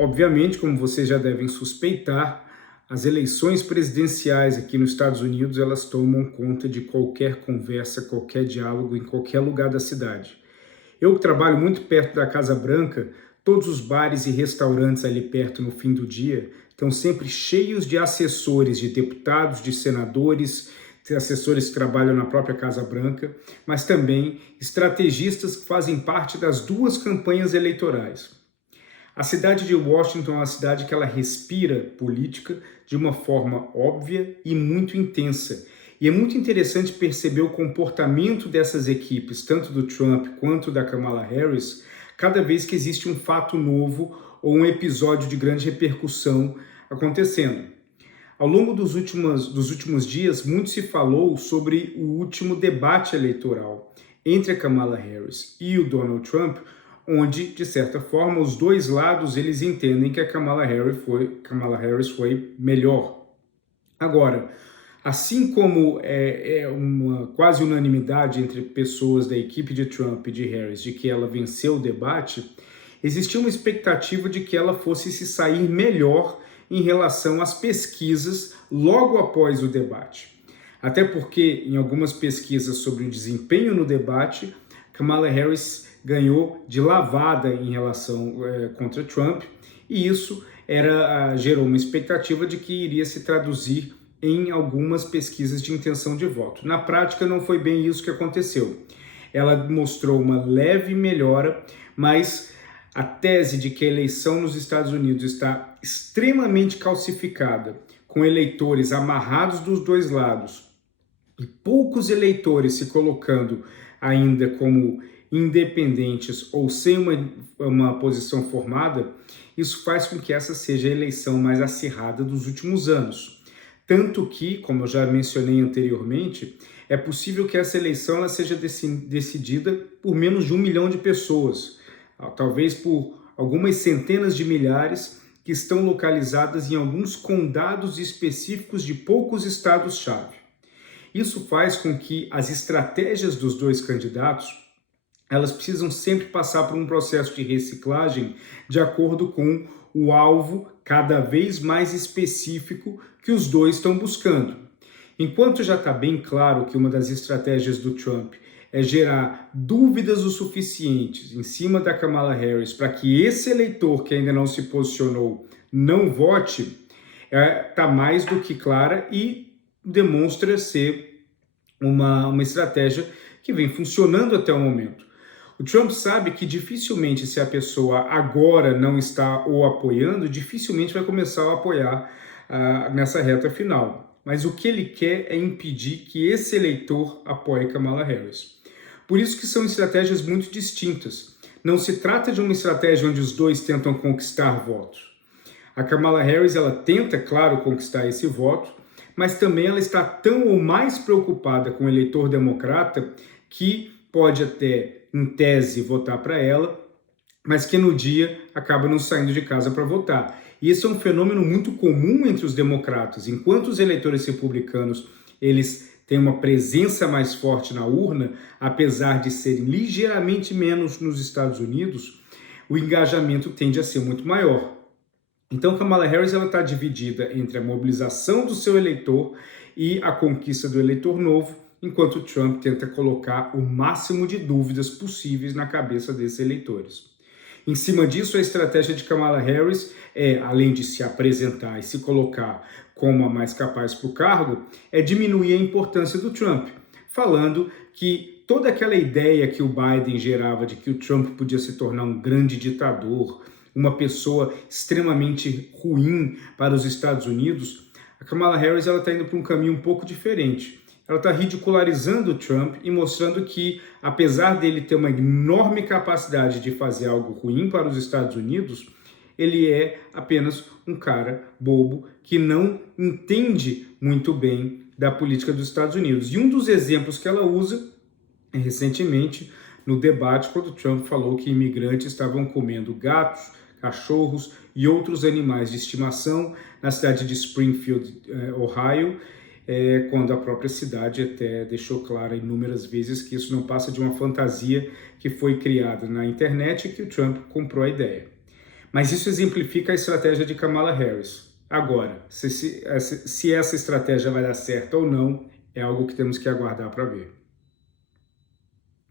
Obviamente, como vocês já devem suspeitar, as eleições presidenciais aqui nos Estados Unidos, elas tomam conta de qualquer conversa, qualquer diálogo em qualquer lugar da cidade. Eu que trabalho muito perto da Casa Branca, todos os bares e restaurantes ali perto no fim do dia estão sempre cheios de assessores, de deputados, de senadores, de assessores que trabalham na própria Casa Branca, mas também estrategistas que fazem parte das duas campanhas eleitorais. A cidade de Washington é uma cidade que ela respira política de uma forma óbvia e muito intensa. E é muito interessante perceber o comportamento dessas equipes, tanto do Trump quanto da Kamala Harris, cada vez que existe um fato novo ou um episódio de grande repercussão acontecendo. Ao longo dos últimos dias, muito se falou sobre o último debate eleitoral entre a Kamala Harris e o Donald Trump, onde, de certa forma, os dois lados eles entendem que a Kamala Harris foi melhor. Agora, assim como é uma quase unanimidade entre pessoas da equipe de Trump e de Harris de que ela venceu o debate, existia uma expectativa de que ela fosse se sair melhor em relação às pesquisas logo após o debate. Até porque, em algumas pesquisas sobre o desempenho no debate, Kamala Harris ganhou de lavada em relação contra Trump, e isso gerou uma expectativa de que iria se traduzir em algumas pesquisas de intenção de voto. Na prática, não foi bem isso que aconteceu. Ela mostrou uma leve melhora, mas a tese de que a eleição nos Estados Unidos está extremamente calcificada, com eleitores amarrados dos dois lados e poucos eleitores se colocando ainda como independentes ou sem uma posição formada, isso faz com que essa seja a eleição mais acirrada dos últimos anos. Tanto que, como eu já mencionei anteriormente, é possível que essa eleição ela seja decidida por menos de 1 milhão de pessoas, talvez por algumas centenas de milhares que estão localizadas em alguns condados específicos de poucos estados-chave. Isso faz com que as estratégias dos dois candidatos elas precisam sempre passar por um processo de reciclagem de acordo com o alvo cada vez mais específico que os dois estão buscando. Enquanto já está bem claro que uma das estratégias do Trump é gerar dúvidas o suficientes em cima da Kamala Harris para que esse eleitor que ainda não se posicionou não vote, está mais do que clara e demonstra ser uma estratégia que vem funcionando até o momento. O Trump sabe que dificilmente, se a pessoa agora não está o apoiando, dificilmente vai começar a apoiar nessa reta final. Mas o que ele quer é impedir que esse eleitor apoie Kamala Harris. Por isso que são estratégias muito distintas. Não se trata de uma estratégia onde os dois tentam conquistar votos. A Kamala Harris ela tenta, claro, conquistar esse voto, mas também ela está tão ou mais preocupada com o eleitor democrata que pode até, em tese, votar para ela, mas que no dia acaba não saindo de casa para votar. E esse é um fenômeno muito comum entre os democratas. Enquanto os eleitores republicanos eles têm uma presença mais forte na urna, apesar de serem ligeiramente menos nos Estados Unidos, o engajamento tende a ser muito maior. Então, Kamala Harris está dividida entre a mobilização do seu eleitor e a conquista do eleitor novo, enquanto Trump tenta colocar o máximo de dúvidas possíveis na cabeça desses eleitores. Em cima disso, a estratégia de Kamala Harris além de se apresentar e se colocar como a mais capaz para o cargo, é diminuir a importância do Trump, falando que toda aquela ideia que o Biden gerava de que o Trump podia se tornar um grande ditador, uma pessoa extremamente ruim para os Estados Unidos, a Kamala Harris está indo para um caminho um pouco diferente. Ela está ridicularizando o Trump e mostrando que, apesar dele ter uma enorme capacidade de fazer algo ruim para os Estados Unidos, ele é apenas um cara bobo que não entende muito bem da política dos Estados Unidos. E um dos exemplos que ela usa é recentemente no debate, quando Trump falou que imigrantes estavam comendo gatos, cachorros e outros animais de estimação na cidade de Springfield, Ohio, quando a própria cidade até deixou claro inúmeras vezes que isso não passa de uma fantasia que foi criada na internet e que o Trump comprou a ideia. Mas isso exemplifica a estratégia de Kamala Harris. Agora, se essa estratégia vai dar certo ou não, é algo que temos que aguardar para ver.